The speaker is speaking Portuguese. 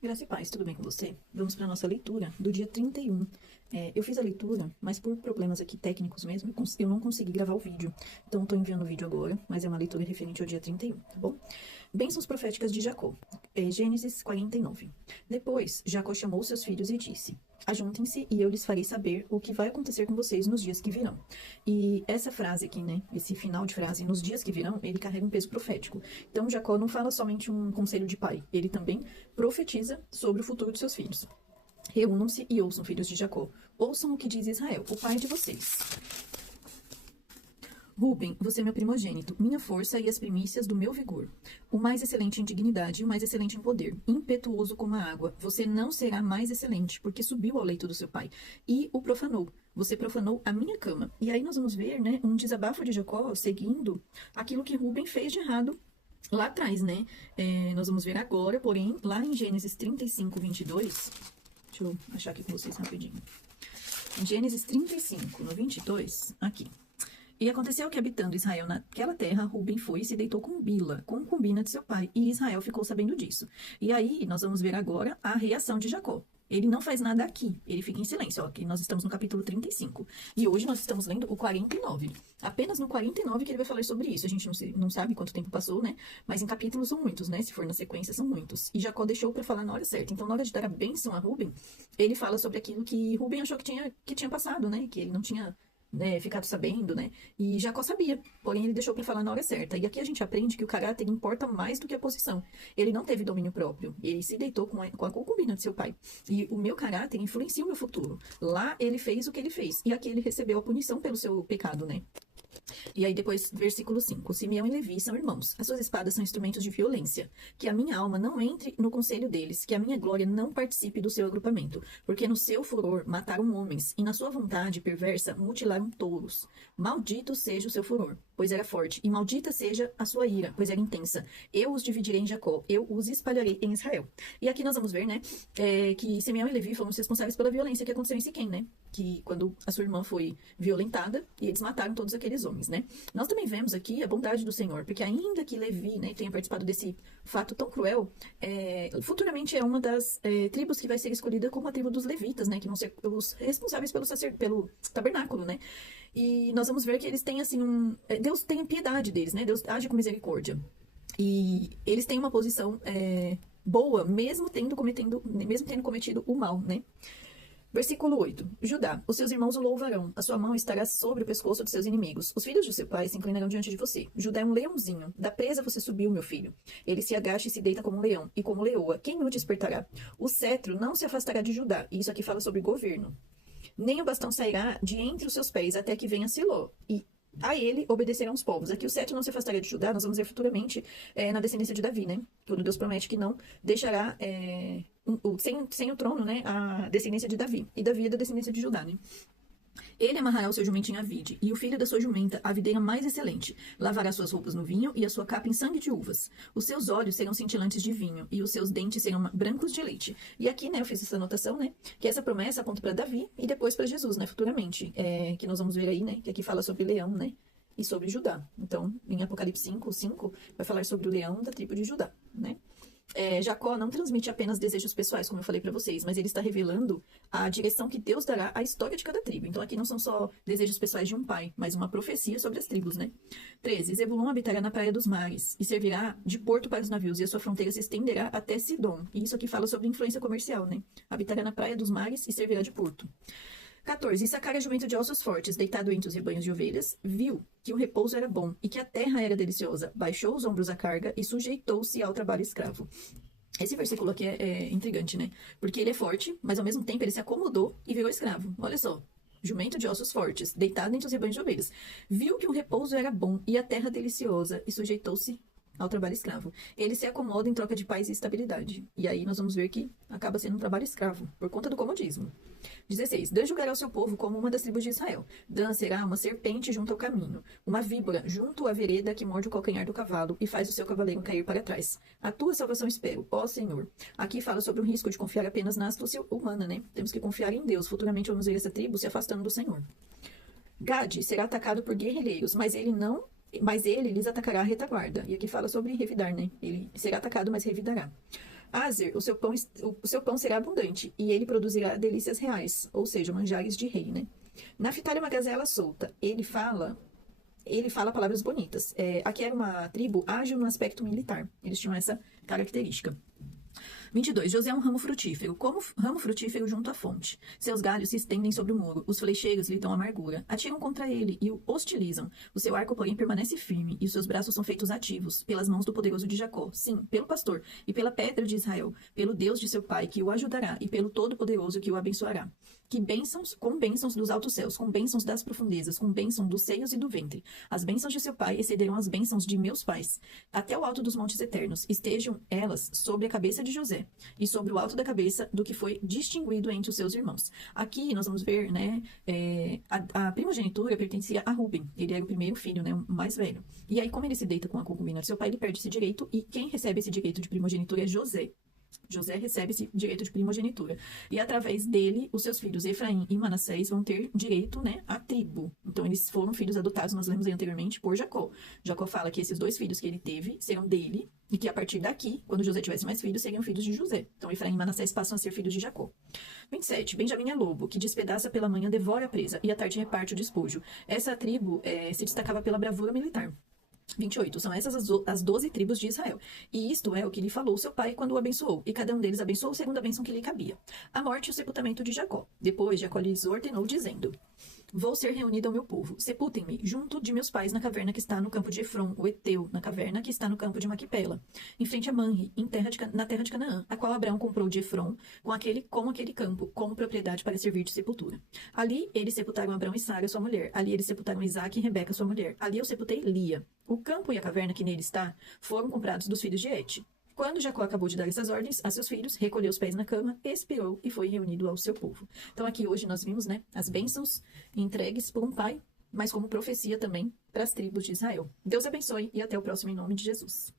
Graça e paz, tudo bem com você? Vamos para a nossa leitura do dia 31. Eu fiz a leitura, mas por problemas aqui técnicos mesmo, eu não consegui gravar o vídeo. Então, estou enviando o vídeo agora, mas é uma leitura referente ao dia 31, tá bom? Bênçãos proféticas de Jacó. Gênesis 49. Depois, Jacó chamou seus filhos e disse: Ajuntem-se e eu lhes farei saber o que vai acontecer com vocês nos dias que virão. E essa frase aqui, né, esse final de frase, nos dias que virão, ele carrega um peso profético. Então, Jacó não fala somente um conselho de pai, ele também profetiza sobre o futuro de seus filhos. Reúnam-se e ouçam, filhos de Jacó. Ouçam o que diz Israel, o pai de vocês. Ruben, você é meu primogênito, minha força e as primícias do meu vigor. O mais excelente em dignidade e o mais excelente em poder. Impetuoso como a água, você não será mais excelente, porque subiu ao leito do seu pai e o profanou. Você profanou a minha cama. E aí nós vamos ver, né, um desabafo de Jacó seguindo aquilo que Ruben fez de errado lá atrás, né? Nós vamos ver agora, porém, lá em Gênesis 35, 22... Deixa eu achar aqui com vocês rapidinho. Em Gênesis 35, no 22, aqui. E aconteceu que, habitando Israel naquela terra, Ruben foi e se deitou com Bila, concubina de seu pai, e Israel ficou sabendo disso. E aí, nós vamos ver agora a reação de Jacó. Ele não faz nada aqui, ele fica em silêncio. Ó, aqui nós estamos no capítulo 35. E hoje nós estamos lendo o 49. Apenas no 49 que ele vai falar sobre isso. A gente não sabe quanto tempo passou, né? Mas em capítulos são muitos, né? Se for na sequência, são muitos. E Jacó deixou para falar na hora certa. Então, na hora de dar a bênção a Ruben, ele fala sobre aquilo que Ruben achou que tinha passado, né? Que ele não tinha ficado sabendo, né? E Jacó sabia, porém ele deixou para falar na hora certa. E aqui a gente aprende que o caráter importa mais do que a posição. Ele não teve domínio próprio, ele se deitou com a concubina de seu pai. E o meu caráter influencia o meu futuro. Lá ele fez o que ele fez, e aqui ele recebeu a punição pelo seu pecado, né? E aí depois, versículo 5. Simeão e Levi são irmãos. As suas espadas são instrumentos de violência. Que a minha alma não entre no conselho deles. Que a minha glória não participe do seu agrupamento. Porque no seu furor mataram homens. E na sua vontade perversa mutilaram touros. Maldito seja o seu furor, pois era forte. E maldita seja a sua ira, pois era intensa. Eu os dividirei em Jacó. Eu os espalharei em Israel. E aqui nós vamos ver, né, que Simeão e Levi foram os responsáveis pela violência que aconteceu em Siquém, né? Que quando a sua irmã foi violentada, e eles mataram todos aqueles homens, né? Nós também vemos aqui a bondade do Senhor, porque ainda que Levi, né, tenha participado desse fato tão cruel, futuramente é uma das tribos que vai ser escolhida como a tribo dos levitas, né, que vão ser os responsáveis pelo tabernáculo, né? E nós vamos ver que eles têm, assim, Deus tem piedade deles, né? Deus age com misericórdia. E eles têm uma posição boa, mesmo tendo cometido o mal, né? Versículo 8. Judá, os seus irmãos o louvarão. A sua mão estará sobre o pescoço de seus inimigos. Os filhos de seu pai se inclinarão diante de você. Judá é um leãozinho. Da presa você subiu, meu filho. Ele se agacha e se deita como um leão, e como leoa. Quem o despertará? O cetro não se afastará de Judá. E isso aqui fala sobre governo. Nem o bastão sairá de entre os seus pés, até que venha Siló. E a ele obedecerão os povos. Aqui o cetro não se afastará de Judá, nós vamos ver futuramente na descendência de Davi, né? Quando Deus promete que não deixará sem o trono, né? A descendência de Davi. E Davi é da descendência de Judá, né? Ele amarrará o seu jumentinho à vide, e o filho da sua jumenta a videira mais excelente. Lavará suas roupas no vinho, e a sua capa em sangue de uvas. Os seus olhos serão cintilantes de vinho, e os seus dentes serão brancos de leite. E aqui, né, eu fiz essa anotação, né, que essa promessa aponta para Davi, e depois para Jesus, né, futuramente. Que nós vamos ver aí, né, que aqui fala sobre leão, né, e sobre Judá. Então, em Apocalipse 5, vai falar sobre o leão da tribo de Judá, né. Jacó não transmite apenas desejos pessoais, como eu falei para vocês, mas ele está revelando a direção que Deus dará à história de cada tribo. Então aqui não são só desejos pessoais de um pai, mas uma profecia sobre as tribos, né? 13. Zebulon habitará na praia dos mares e servirá de porto para os navios, e a sua fronteira se estenderá até Sidom. E isso aqui fala sobre influência comercial, né? Habitará na praia dos mares e servirá de porto. 14. Issacar é jumento de ossos fortes, deitado entre os rebanhos de ovelhas, viu que o repouso era bom e que a terra era deliciosa, baixou os ombros à carga e sujeitou-se ao trabalho escravo. Esse versículo aqui é intrigante, né? Porque ele é forte, mas ao mesmo tempo ele se acomodou e virou escravo. Olha só. Jumento de ossos fortes, deitado entre os rebanhos de ovelhas, viu que o repouso era bom e a terra deliciosa e sujeitou-se ao trabalho escravo. Ele se acomoda em troca de paz e estabilidade. E aí nós vamos ver que acaba sendo um trabalho escravo, por conta do comodismo. 16. Dan julgará o seu povo como uma das tribos de Israel. Dan será uma serpente junto ao caminho, uma víbora junto à vereda que morde o calcanhar do cavalo e faz o seu cavaleiro cair para trás. A tua salvação espero, ó Senhor. Aqui fala sobre o risco de confiar apenas na astúcia humana, né? Temos que confiar em Deus. Futuramente vamos ver essa tribo se afastando do Senhor. Gade será atacado por guerrilheiros, mas ele lhes atacará a retaguarda. E aqui fala sobre revidar, né? Ele será atacado, mas revidará. Azer, o seu pão será abundante, e ele produzirá delícias reais, ou seja, manjares de rei, né? Naphtali é uma gazela solta. Ele fala palavras bonitas. Aqui era uma tribo ágil no aspecto militar. Eles tinham essa característica. 22. José é um ramo frutífero, como ramo frutífero junto à fonte. Seus galhos se estendem sobre o muro, os flecheiros lhe dão amargura. Atiram contra ele e o hostilizam. O seu arco, porém, permanece firme, e os seus braços são feitos ativos, pelas mãos do poderoso de Jacó. Sim, pelo pastor, e pela pedra de Israel, pelo Deus de seu pai, que o ajudará, e pelo Todo-Poderoso, que o abençoará. Que bênçãos, com bênçãos dos altos céus, com bênçãos das profundezas, com bênção dos seios e do ventre. As bênçãos de seu pai excederão as bênçãos de meus pais, até o alto dos montes eternos. Estejam elas sobre a cabeça de José, e sobre o alto da cabeça do que foi distinguido entre os seus irmãos. Aqui nós vamos ver, né, a primogenitura pertencia a Rúben. Ele era o primeiro filho, né, o mais velho. E aí, como ele se deita com a concubina de seu pai, ele perde esse direito, e quem recebe esse direito de primogenitura é José. José recebe esse direito de primogenitura. E através dele, os seus filhos Efraim e Manassés vão ter direito, né, à tribo. Então, eles foram filhos adotados, nós lemos aí anteriormente, por Jacó. Jacó fala que esses 2 filhos que ele teve serão dele, e que a partir daqui, quando José tivesse mais filhos, seriam filhos de José. Então, Efraim e Manassés passam a ser filhos de Jacó. 27. Benjamim é lobo, que despedaça pela manhã, devora a presa, e à tarde reparte o despojo. Essa tribo se destacava pela bravura militar. 28. São essas as 12 tribos de Israel. E isto é o que lhe falou seu pai quando o abençoou. E cada um deles abençoou segundo a bênção que lhe cabia. A morte e o sepultamento de Jacó. Depois Jacó lhes ordenou, dizendo: Vou ser reunido ao meu povo. Sepultem-me junto de meus pais na caverna que está no campo de Efron, o Eteu, na caverna que está no campo de Maquipela, em frente a Manre, na terra de Canaã, a qual Abraão comprou de Efron com aquele campo, como propriedade para servir de sepultura. Ali eles sepultaram Abraão e Sara, sua mulher. Ali eles sepultaram Isaque e Rebeca, sua mulher. Ali eu sepultei Lia. O campo e a caverna que nele está foram comprados dos filhos de Et. Quando Jacó acabou de dar essas ordens a seus filhos, recolheu os pés na cama, expirou e foi reunido ao seu povo. Então aqui hoje nós vimos, né, as bênçãos entregues por um pai, mas como profecia também para as tribos de Israel. Deus abençoe e até o próximo em nome de Jesus.